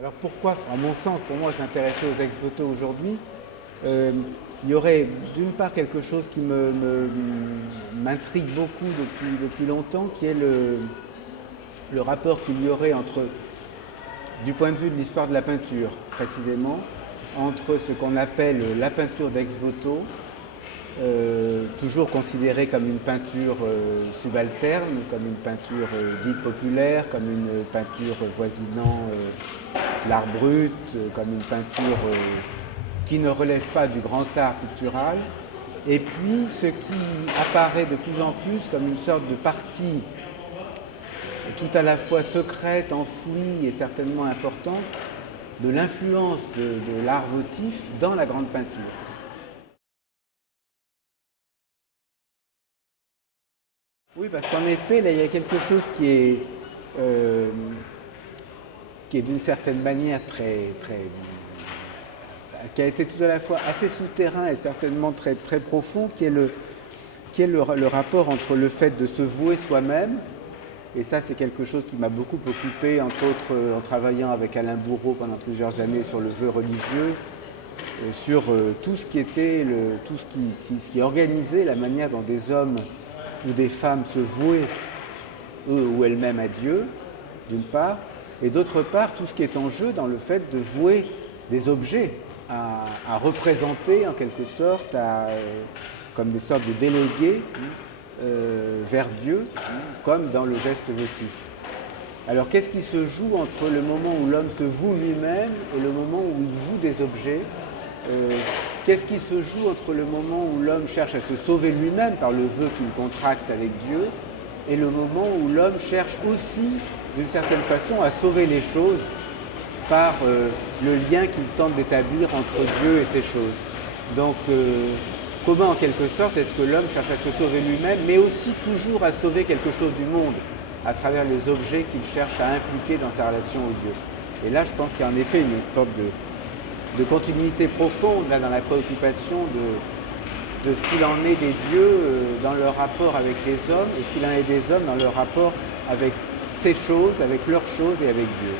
Alors pourquoi, à mon sens, pour moi, s'intéresser aux ex-voto aujourd'hui, il y aurait d'une part quelque chose qui m'intrigue beaucoup depuis longtemps, qui est le rapport qu'il y aurait entre, du point de vue de l'histoire de la peinture précisément, entre ce qu'on appelle la peinture d'ex-voto, toujours considérée comme une peinture subalterne, comme une peinture dite populaire, comme une peinture voisinant l'art brut, comme une peinture qui ne relève pas du grand art pictural, et puis ce qui apparaît de plus en plus comme une sorte de partie tout à la fois secrète, enfouie et certainement importante de l'influence de l'art votif dans la grande peinture. Oui, parce qu'en effet, là, il y a quelque chose qui est d'une certaine manière qui a été tout à la fois assez souterrain et certainement très profond, qui est le rapport entre le fait de se vouer soi-même, et ça c'est quelque chose qui m'a beaucoup occupé, entre autres en travaillant avec Alain Bourreau pendant plusieurs années sur le vœu religieux, sur tout ce ce qui organisait la manière dont des hommes ou des femmes se vouaient, eux ou elles-mêmes, à Dieu, d'une part, et d'autre part, tout ce qui est en jeu dans le fait de vouer des objets à représenter en quelque sorte, comme des sortes de délégués vers Dieu, comme dans le geste votif. Alors qu'est-ce qui se joue entre le moment où l'homme se voue lui-même et le moment où il voue des objets? Qu'est-ce qui se joue entre le moment où l'homme cherche à se sauver lui-même par le vœu qu'il contracte avec Dieu et le moment où l'homme cherche aussi, d'une certaine façon, à sauver les choses par le lien qu'il tente d'établir entre Dieu et ces choses. Donc, comment, en quelque sorte, est-ce que l'homme cherche à se sauver lui-même, mais aussi toujours à sauver quelque chose du monde, à travers les objets qu'il cherche à impliquer dans sa relation au Dieu. Et là, je pense qu'il y a en effet une sorte de continuité profonde là, dans la préoccupation de ce qu'il en est des dieux dans leur rapport avec les hommes, et ce qu'il en est des hommes dans leur rapport avec ces choses, avec leurs choses et avec Dieu.